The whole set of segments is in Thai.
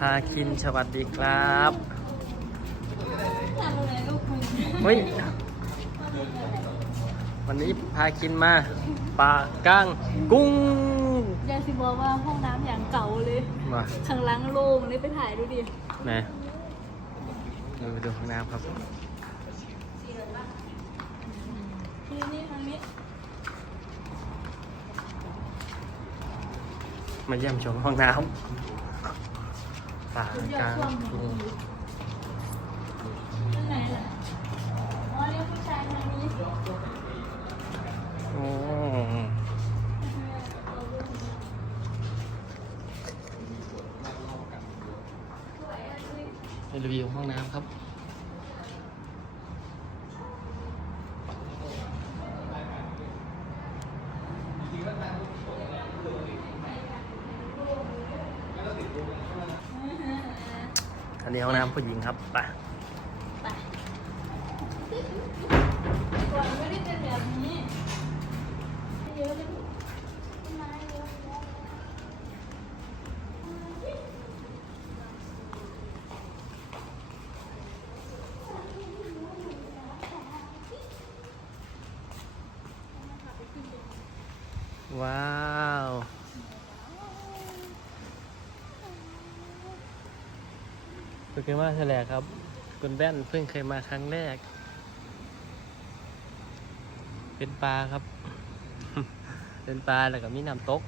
พาคินสวัสดีครับทำอะไรลูกมึงเฮ้ยวันนี้พาคินมาป่าก้างกุ้งยายสิบอกว่าห้องน้ำอย่างเก่าเลยมาข้างหล่างโล่งเลยไปถ่ายดูดิไหนเราไปดูห้องน้ำครับนี่นี่ทางนี้มาเยี่ยมชมห้องน้ำ ป่าสุดยอดก้างช่วงกุ้งข้างไหนล่ะอ๋อเรียกผู้ชายทางนี้โอ้ไปรีวิวห้องน้ำครับ อันนี้ห้องน้ำ ผู้หญิงครับไปไปก่อนไม่ได้เป็นแบบนี้เยอะเลยต้นไม้เยอะแยะ ว้าว เคยมาเท่าไหร่ครับ คุณแว่นเพิ่งเคยมาครั้งแรก เป็นปลาครับ เป็นปลาแล้วก็มีน้ำตก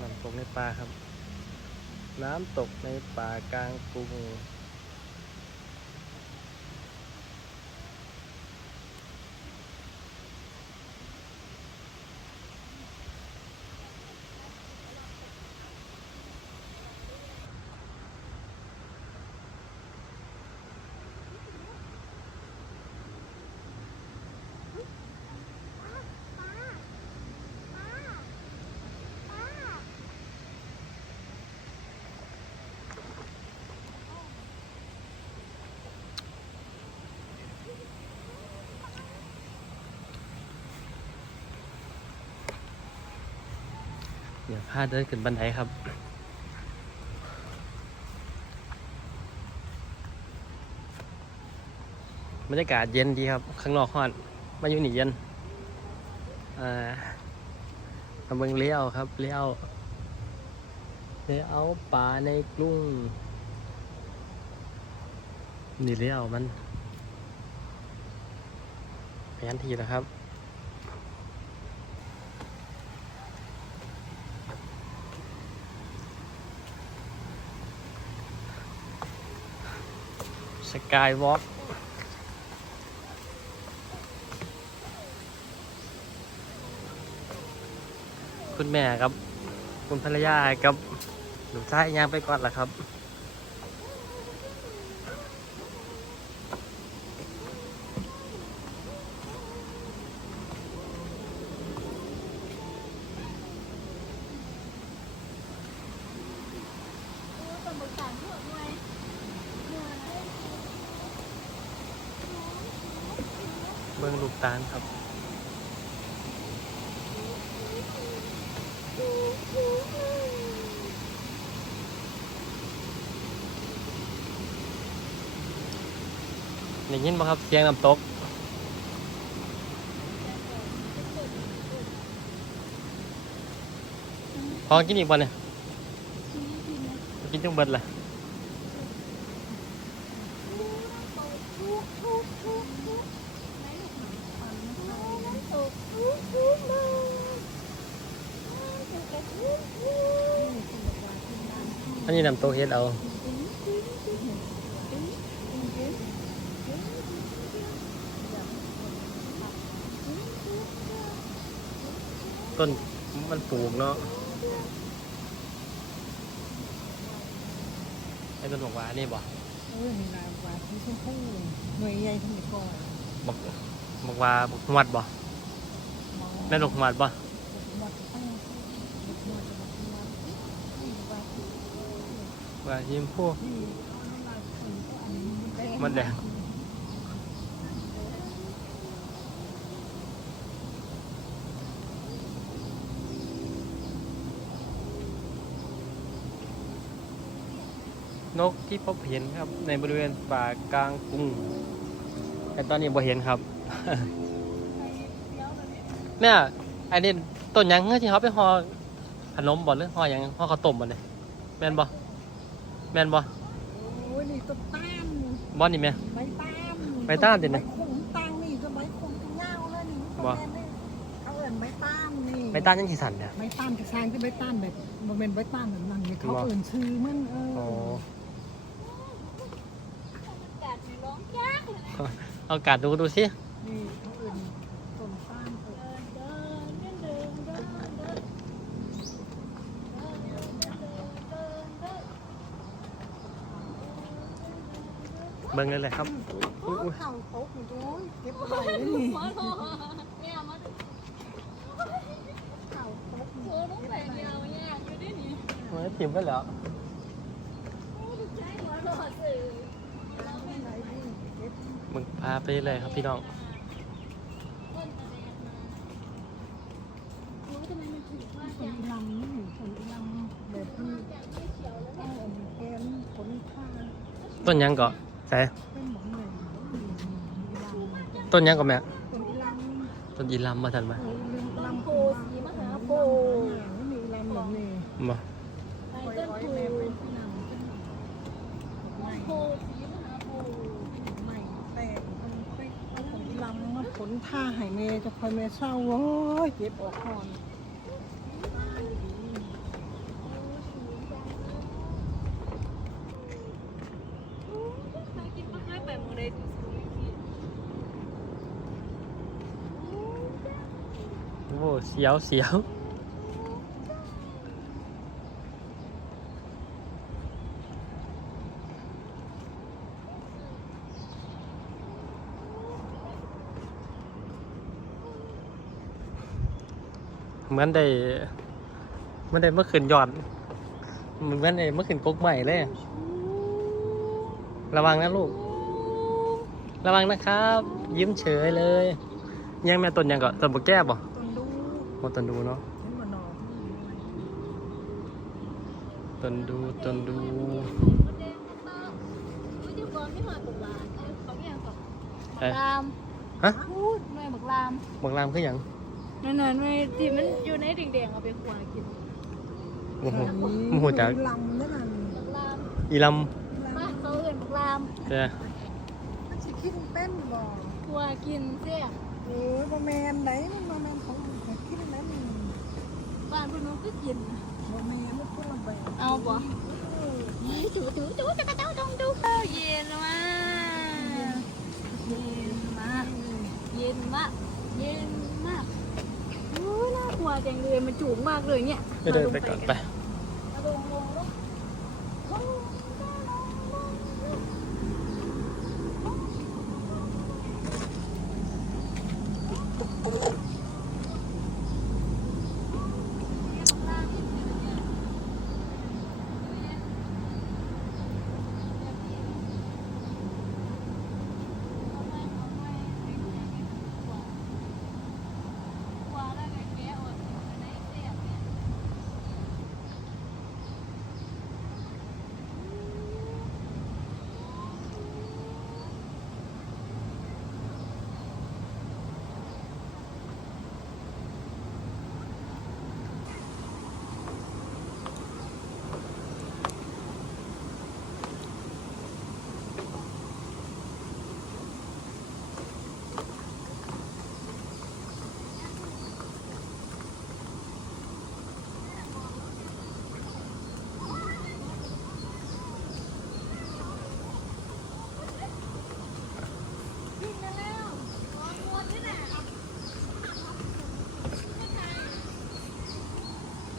น้ำตกในป่าครับ น้ำตกในป่ากลางกรุง เดี๋ยวพาเดินขึ้นบันไดครับบรรยากาศเย็นดีครับ ข้างนอกห้อนมาอยู่นี่เย็นอ่ามาเบิงเลี้ยวครับเลี้ยวเลี้ยวป่าในกรุงนี่เลี้ยวมันแผนที่แล้วครับ สกายวอล์กคุณแม่ครับ คุณภรรยาครับลูกชายยางไปก่อนละครับ ตำบลต่างทั่วหน่วย เมืองลูก ตาลครับ ได้ยินบ่ครับ เสียงน้ำตก พอกินอีกบ่เนี่ย กินจังเบิดล่ะ อันนี้น้ำตกเฮ็ดเอาต้นมันปลูกเนาะไอ้ต้นบอกว่านี่บ่เออนี่นายว่าที่ชมพู่หน่วยใหญ่ขึ้นไปก่อนบอกบอกว่าบอกหวดบ่แม่นบอกหวดบ่ หมดตั้งหมดหมดหมดหมด ว่าชิมพูที่เอาน้ำลายคนก็อันนี้มันแดงมันแดงนกที่พบเห็นครับในบริเวณป่ากลางกรุงแต่ตอนนี้บ่เห็นครับแม่ไอ้นี่ต้นหยังเฮ้ยที่เขาไปห่อขนมบ่หรือห่อหยังห่อข้าวต้มบ่เนี่ยแม่นบ่ แม่นบ่โอ้ยนี่ต้นตาลบ่นี่แม่ ใบตาลใบตาลติเนี่ยใบขงตังนี่ก็ใบขงที่เงาแล้วนี่บ่เขาเอิ้นใบตาลนี่ใบต้านยังสิสันเนี่ย ใบตาลกระซางที่ใบตาลแบบมันเป็นใบตาลแบบนั้นนี่เขาบ่ เอิ้นชื่อมันเอโอ้อกาดในร้องยากเลยนะเอากาดดูดูสิ บิ่งเลยแหละครับยอ้ยขาวเขาคุณเก็บไปนี่มาโทเนี่ยมาขาวเขกโทรองแต่เดีวเนี่ยอยู่ได้นิเฮ้ยถิ่มไปนแล้วมึงพาไปเลยครับพี่น้องต้นยังกาะ ใส่ต้นยังก็แม่ต้นอีลัมมาทันไหมลมาโพมีลำหลงนี่มาโพสีหาโพใหม่แต่ลำมาผลท่าไห่เมจะคอยเมเศร้าโอ้ยเจ็บออกคอน โอ้เสียวเสียวเหมือนได้เหมันได้เมื่อคืนยอดเหมือนได้เมื่อคืนกกใหม่เลย ระวังนะลูก ระวังนะครับ ยิ้มเฉยเลย ยังแม่ต้นยังก็ต้นบกแก้บ่ต้นดูโอ้ต้นดูเนาะเห็นมันนอนต้นดูต้นดูมดแดงมากๆอุ้ยเดี๋ยวก่อนไม่หอยบักลามเอ้ยเขาเนี่ยก่อนเอ้ยลามฮะพูดหน่วยบักลามบักรามคือหยังนั่นน่ะหน่วยที่มันอยู่ในแดงๆเอาไปขวานกินโอ้โหโมโหจักลำนั่นน่ะบักลามอีลมาเขาเอื่นบักลามำเจ้ามันสิ กินเป็นบ่ขวากินเสียโอ้ยบ่แมนไหนมันบ่แมนของมันกินแล้วนี่บ้านพวกนู้นก็กินบ่แมนมันคนละแบบเอาบ่นี่จูจูจูจะกระเจ้าจงดูเย็นมากเย็นมากเย็นมากเย็นมากโอ้ยน่ากลัวจังเลยมันจูงมากเลยเนี่ยจะเดินไปก่อนไป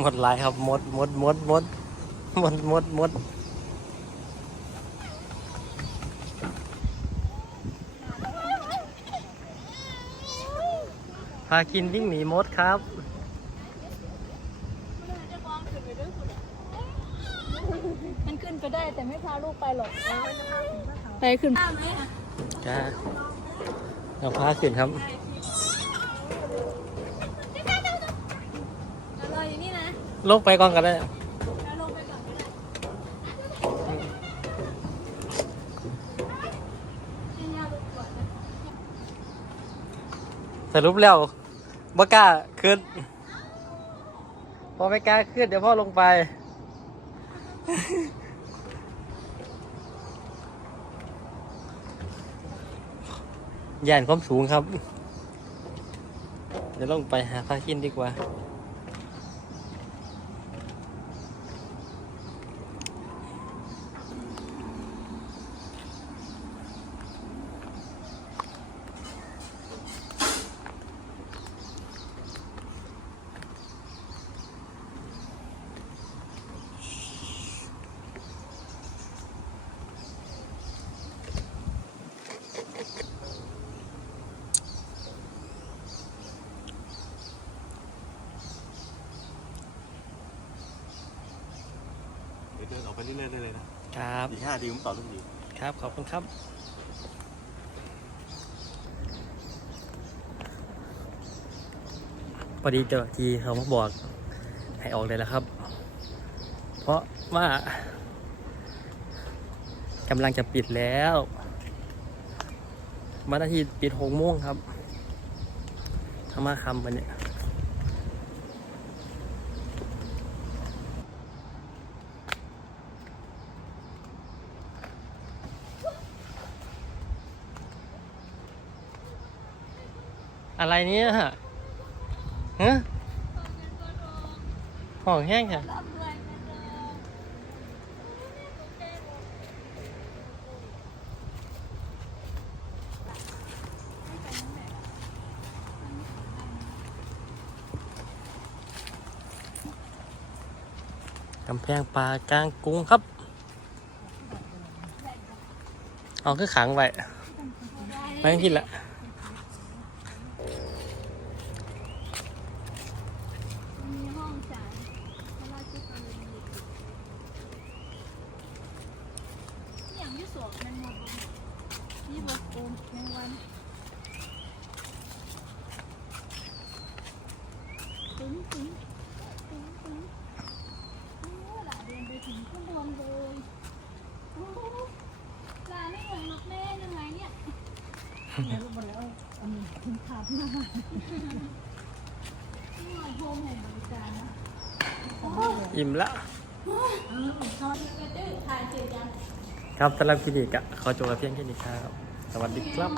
หมดลายครับ หมดหมดหมดหมดหมดหมดหมดพากินวิ่งหนีมดครับมันขึ้นไปลูกไปหรอกไปขึ้นจ้าเราพาขึ้นครับ รออยู่นี่นะ ลงไปก่อนก็ได้ถ่าลงก่อนนะสรุปแล้วบ่กล้าขึ้น พอไม่กล้าขึ้นเดี๋ยวพ่อลงไป ย่านความสูงครับ เดี๋ยวลงไปหาพากินดีกว่า เดี๋ยวเดินออกไปเรื่อยๆได้เลยนะครับอีกห้าทีผมต่อทุกทีครับขอบคุณครับพอดีเจ้าหน้าที่เขามาบอกให้ออกเลยแล้วครับ เพราะว่ากำลังจะปิดแล้ววันอาทิตย์ปิดหกโมงครับทำมาคำวันนี้ อะไรเนี่ยฮะฮะห้องแห้งค่ะรับด้วยนะกำแพงปลากลางกรุงครับ เอาคือขังไว้ไม่ต้องคิดละ มีห้องจ่ายพระราชกรณียกิจนี่อย่างที่สองแมงมุม นี่บอกโอมแมงวันตึ้งตึ้งตึ้งตึ้งโอ้หลาเดินไปถึงข้างบนเลยโอ้หลาไม่เหมือนรถแม่ยังไงเนี่ยเนี่ยลูกมาแล้วอันนี้ถึงขาดมานี่หน่อยโฮมแห่งบริการนะอิ่มละกระดื้อถ่ายเสร็จยัง ครับสำหรับคลินิกอะขอจบไว้เพียงแค่นี้ครับ สวัสดีครับ